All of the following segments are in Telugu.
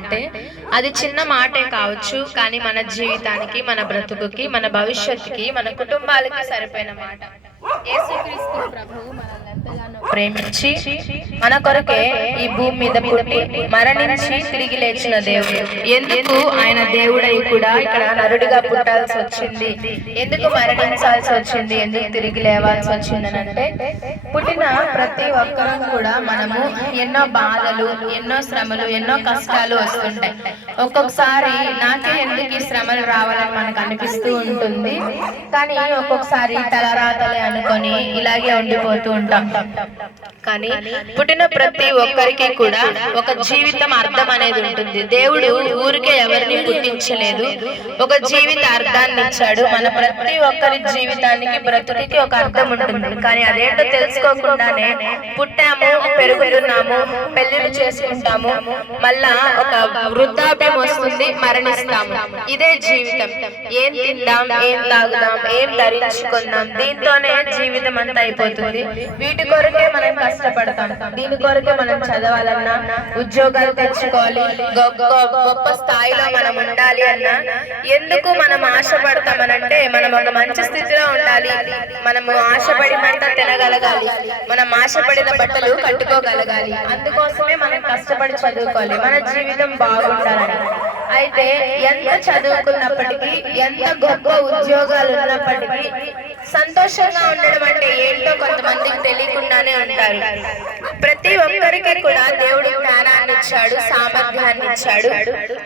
అంటే అది చిన్న మాటే కావచ్చు, కానీ మన జీవితానికి, మన బ్రతుకుకి, మన భవిష్యత్తుకి, మన కుటుంబాలకి సరిపోయిన మాట. యేసుక్రీస్తు ప్రభువు మనల్ని ఎంతగానో ప్రేమించి మన కొరకే ఈ భూమి మీద పుట్టి మరణించి తిరిగి లేచిన దేవుడు. ఎందుకు ఆయన దేవుడై కూడా ఇక్కడ నరుడిగా పుట్టాల్సి వచ్చింది, ఎందుకు మరణించాల్సి వచ్చింది, ఎందుకు తిరిగి లేవాల్సి వచ్చింది అంటే, పుట్టిన ప్రతి ఒక్కరం కూడా మనము ఎన్నో బాధలు, ఎన్నో శ్రమలు, ఎన్నో కష్టాలు వస్తుంటాయి. ఒక్కొక్కసారి నాకే ఎందుకు ఈ శ్రమలు రావాలని మనకు అనిపిస్తూ ఉంటుంది, కానీ ఒక్కొక్కసారి తలరాతలే అనుకొని ఇలాగే ఉండిపోతూ ఉంటాం. కానీ పుట్టిన ప్రతి ఒక్కరికి కూడా ఒక జీవితం అర్థం అనేది ఉంటుంది. దేవుడు ఊరికే ఎవరిని పుట్టించలేదు, ఒక జీవిత అర్థాన్ని ఇచ్చాడు. మన ప్రతి ఒక్కరి జీవితానికి, బ్రతుకుకి ఒక అర్థం ఉంటుంది. కానీ అదేంటో తెలుసుకోకుండానే పుట్టాము, పెరుగుతున్నాము, పెళ్లిళ్ళు చేసుకుంటాము, మళ్ళా ఒక వృద్ధాప్యం వస్తుంది, మరణిస్తాము. ఇదే జీవితం. ఏం తిందాం, ఏం తాగుదాం, ఏం ధరించుకుందాం, దీంతోనే జీవితం అంతా అయిపోతుంది. వీటి కొరకే మనం కష్టపడతాం, దీని కొరకే మనం చదవాలన్నా, ఉద్యోగాలు తెచ్చుకోవాలి, గొప్ప స్థాయిలో మనం ఉండాలి అన్నా ఎందుకు మనం ఆశపడతామనంటే, మనం ఒక మంచి స్థితిలో ఉండాలి, మనము ఆశపడినంత తినగలగాలి, మనం ఆశపడిన బట్టలు కట్టుకోగలగాలి. అందుకోసమే మనం కష్టపడి చదువుకోవాలి, మన జీవితం బాగుండాలని. అయితే ఎంత చదువుకున్నప్పటికీ, ఎంత గొప్ప ఉద్యోగాలు ఉన్నప్పటికీ సంతోషంగా ఉండడం అంటే ఏంటో కొంతమందికి తెలియకుండానే ఉంటారు. ప్రతి ఒక్కరికి కూడా దేవుడు జ్ఞానాన్ని ఇచ్చాడు, సామర్థ్యాన్ని ఇచ్చాడు.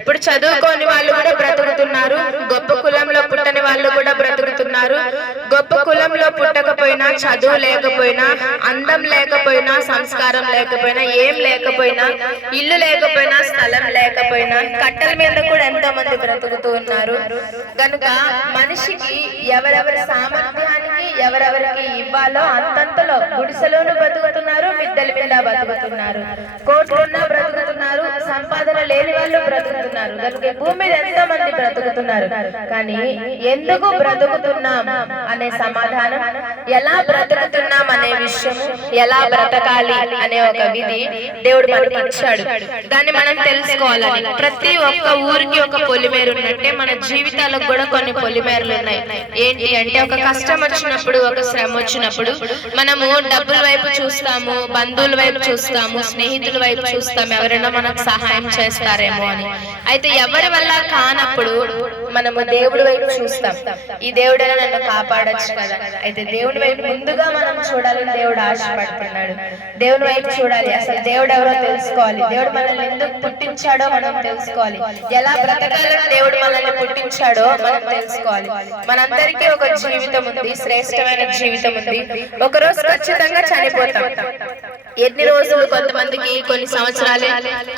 ఇప్పుడు చదువుకోని వాళ్ళు కూడా బ్రతుకుతున్నారు, గొప్ప కులంలో పుట్టని వాళ్ళు కూడా బ్రతుకుతున్నారు. గొప్ప కులంలో పుట్టకపోయినా, చదువు లేకపోయినా, అందం లేకపోయినా, సంస్కారం లేకపోయినా, ఏం లేకపోయినా, ఇల్లు లేకపోయినా, స్థలం లేకపోయినా, కట్టెల మీద కూడా ఎంతో మంది బ్రతుకుతూ ఉన్నారు. కనుక మనిషికి ఎవరెవరి సామర్థ్యానికి ఎవరెవరికి ఇవ్వాలో అంతంతలో గుడిసెలోనూ బతుకుతున్నారు, మిద్దెల మీద బతుకుతున్నారు, కోట్లున్నా బ్రతుకుతున్నారు, సంపాదన లేని వాళ్ళు బ్రతుకుతున్నారు. కనుక భూమి మీద ఎంతో మంది బ్రతుకుతున్నారు. కానీ ఎందుకు బ్రతుకుతున్నాం అనే సమాధానం, ఎలా బ్రతుకుతున్నాం అనే విషయం, ఎలా బ్రతకాలి అనే ఒక విధి దేవుడు మనకి ఇచ్చాడు. దాన్ని మనం తెలుసుకోవాలని. ప్రతి ఒక్క ఊరికి ఒక పొలిమేరు ఉన్నట్టే మన జీవితాలకు కూడా కొన్ని పొలిమేరలు ఉన్నాయి. ఏంటి అంటే, ఒక కష్టం వచ్చినప్పుడు, ఒక శ్రమ వచ్చినప్పుడు మనము డబ్బుల వైపు చూస్తాము, బంధువుల వైపు చూస్తాము, స్నేహితుల వైపు చూస్తాము, ఎవరైనా మనకు సహాయం చేస్తారేమో అని. అయితే ఎవరి వల్ల కానప్పుడు మనము దేవుడి వైపు చూస్తాం, ఈ దేవుడైనా నన్ను కాపాడొచ్చు కదా. అయితే దేవుడి వైపు ముందుగా మనం చూడాలని దేవుడు ఆశపడుతున్నాడు. దేవుడి వైపు చూడాలి, అసలు దేవుడు ఎవరో తెలుసుకోవాలి, దేవుడు మనల్ని ఎందుకు పుట్టించాడో మనం తెలుసుకోవాలి, ఎలా బ్రతకాలని దేవుడు మనల్ని పుట్టించాడో మనం తెలుసుకోవాలి. మనందరికీ ఒక జీవితం ఉంది, శ్రేష్టమైన జీవితం ఉంది. ఒకరోజు ఖచ్చితంగా చనిపోతాం. ఎన్ని రోజులు, కొంతమందికి కొన్ని సంవత్సరాలే,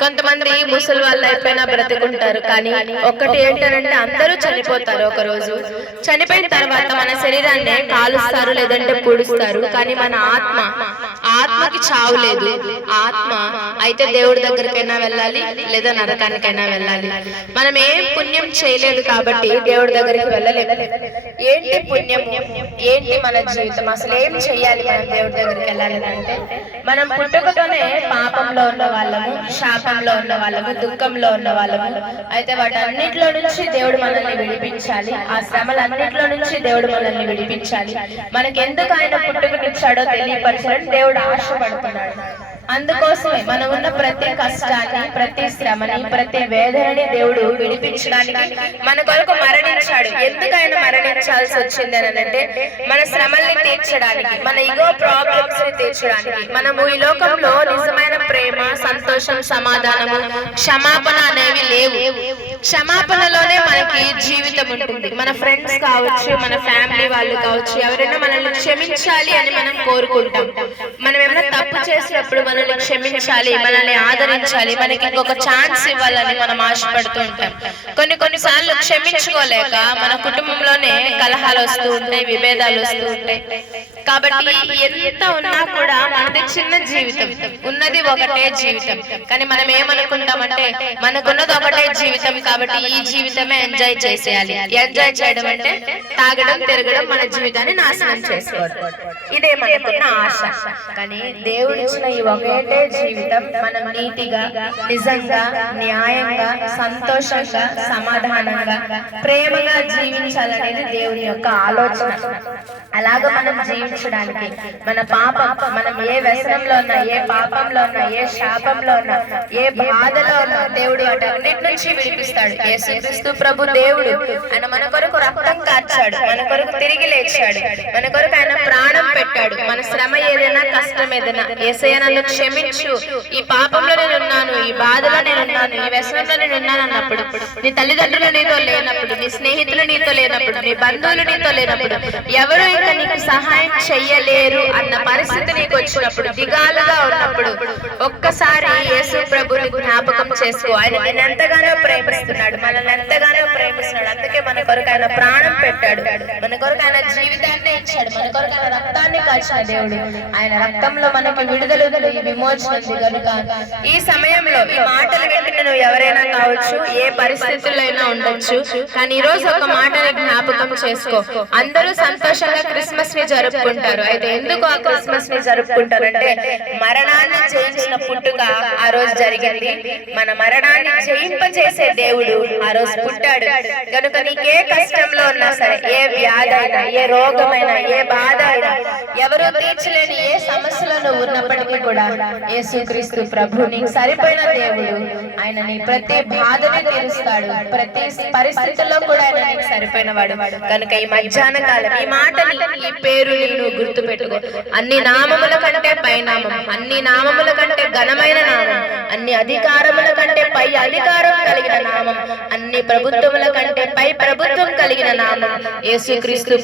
కొంతమంది ముసలి వాళ్ళు అయిపోయినా బ్రతుకుంటారు. కానీ ఒక్కటి ఏంటంటే, అందరూ చనిపోతారు. ఒక రోజు చనిపోయిన తర్వాత మన శరీరాన్ని కాలుస్తారు, లేదంటే పూడుస్తారు. కానీ మన ఆత్మకి చావు లేదు. ఆత్మ అయితే దేవుడి దగ్గరికైనా వెళ్ళాలి, లేదా నరకానికైనా వెళ్ళాలి. మనం ఏం పుణ్యం చేయలేదు కాబట్టి దేవుడి దగ్గరికి వెళ్ళలేదు. ఏంటి పుణ్యము, ఏంటి మన జీవితం, అసలు ఏం చెయ్యాలి మనం దేవుడి దగ్గరికి వెళ్ళాలి అంటే, మనం పుట్టుకతోనే పాపంలో ఉన్న వాళ్ళము, శాపంలో ఉన్న వాళ్ళము, దుఃఖంలో ఉన్న వాళ్ళము. అయితే వాటన్నిటిలో నుంచి దేవుడు మనల్ని విడిపించాలి, ఆ శ్రమలన్నిటిలో నుంచి దేవుడు మనల్ని విడిపించాలి. మనకి ఎందుకు ఆయన పుట్టుకనిచ్చాడో తెలియపరచాలని దేవుడు ఆశపడుతున్నాడు. అందుకోసమే మనం ఉన్న ప్రతి కష్టాన్ని, ప్రతి శ్రమని, ప్రతి వేదనని దేవుడు విడిపించడానికి మన కొరకు మరణించాడు. ఎందుకు ఆయన మరణించాల్సి వచ్చింది అని అంటే, మన శ్రమల్ని తీర్చడానికి, మన ఇగో ప్రాబ్లమ్స్ ని తీర్చడానికి. మనము ఈ లోకంలో నిజమైన ప్రేమ, సంతోషం, సమాధానము, క్షమాపణ అనేవి లేవు. క్షమాపణలోనే మనకి జీవితం ఉంటుంది. మన ఫ్రెండ్స్ కావచ్చు, మన ఫ్యామిలీ వాళ్ళు కావచ్చు, ఎవరైనా మనల్ని క్షమించాలి అని మనం కోరుకుంటాం. మనం ఏమైనా తప్పు చేసినప్పుడు మనల్ని క్షమించాలి, మనల్ని ఆదరించాలి, మనకి ఇంకొక ఛాన్స్ ఇవ్వాలని మనం ఆశపడుతూ ఉంటాం. కొన్నిసార్లు క్షమించుకోలేక మన కుటుంబంలోనే కలహాలు వస్తూ ఉంటాయి, విభేదాలు వస్తూ ఉంటాయి. కాబట్టి ఎంత ఉన్నా కూడా మనది చిన్న జీవితం, ఉన్నది ఒకటే జీవితం. కానీ మనం ఏమనుకుంటామంటే మనకున్నది ఒకటే జీవితం కాబట్టి ఈ జీవితమే ఎంజాయ్ చేసేయాలి. ఎంజాయ్ చేయడం అంటే తాగడం, తిరగడం, మన జీవితాన్ని నాశనం చేసుకోవడం, ఇదే మనకున్న ఆశ. కానీ దేవుడు ఇచ్చిన ఈ ఒకటే జీవితం మనం నీతిగా, నిజంగా, న్యాయంగా, సంతోషంగా, సమాధానంగా, ప్రేమగా జీవించాలనేది దేవుని యొక్క ఆలోచన. అలాగ మనం జీవించడానికి మన పాపం, మనం ఏ వ్యసనంలో ఉన్నా, ఏ పాపంలో ఉన్నా, ఏ శాపంలో ఉన్నా, ఏ బాధలో ఉన్నా దేవుడు వాటన్నిటి నుంచి విడిపిస్తాడు. యేసుక్రీస్తు ప్రభు దేవుడు, ఆయన మన కొరకు రక్తం కార్చాడు, మన కొరకు తిరిగి లేచాడు, మన కొరకు ఆయన ప్రాణం పెట్టాడు. మన శ్రమ ఏదైనా, కష్టం ఏదైనా, యేసయ్య నన్ను క్షమించు, ఈ పాపంలో నేను ఉన్నాను, ఈ బాధలో నేను ఉన్నాను, ఈ వ్యసనంలో నేను ఉన్నాను అన్నప్పుడు, నీ తల్లిదండ్రులు నీతో లేనప్పుడు, నీ స్నేహితులు నీతో లేనప్పుడు, నీ బంధువులు నీతో లేనప్పుడు, ఎవరు ఇంకా నీకు సహాయం చెయ్యలేరు అన్న పరిస్థితి నీకు వచ్చినప్పుడు, దిగాలుగా ఉన్నప్పుడు ఒక్కసారి యేసు ప్రభుని జ్ఞాపకం చేసుకో. ఆయన నిన్ను ఎంతగానో ప్రేమిస్తున్నాడు, మనల్ని ఎంతగానో ప్రేమిస్తున్నాడు. అందుకే మన కొరకు ఆయన ప్రాణం పెట్టాడు, మన కొరకు ఆయన జీవితాన్ని ఇచ్చాడు, మన కొరకు ఆయన రక్తాన్ని కాచిన దేవుడు. ఆయన రక్తంలో మనకు విడుదల, విమోచన ఉంది. కనుక ఈ సమయంలో ఈ మాటలు వింటున్న నువ్వు ఎవరైనా కావచ్చు, ఏ పరిస్థితుల్లో అయినా ఉండొచ్చు, కానీ ఈ రోజు ఒక మాటని జ్ఞాపకం చేసుకో. అందరూ సంతోషంగా క్రిస్మస్ ని జరుపుకుంటారు. అయితే ఎందుకు ఆ క్రిస్మస్ ని జరుపుకుంటారంటే మరణాన్ని జయించిన పుట్టుక ఆ రోజు జరిగింది. మన మరణాన్ని జయింపజేసే దేవుడు ఆ రోజు పుట్టాడు. కనుక నీకే కష్టంలో ఉన్నా సరే, ఏ వ్యాధి అయినా, ఏ రోగమైనా, ఏ బాధ అయినా, ఎవరు తీర్చలేని ఏ సమస్యలో నువ్వు ఉన్నప్పటికీ కూడా యేసుక్రీస్తు ప్రభు నీకు సరిపోయిన దేవుడు. ఆయన నీ ప్రతి బాధని తీరుస్తాడు, ప్రతి పరిస్థితుల్లో కూడా ఆయన నీకు సరిపోయిన వాడు. కనుక ఈ మధ్యాహ్న కాలం ఈ మాటని, ఈ పేరుని నువ్వు గుర్తు పెట్టుకో. అన్ని నామముల కంటే పైనామం, అన్ని నామముల కంటే ఘనమైన నామం, అన్ని అధికారముల కంటే పై అధికారం కలిగిన నామం, అన్ని ప్రభుత్వముల కంటే పై ప్రభుత్వం కలిగిన నామం యేసుక్రీస్తు.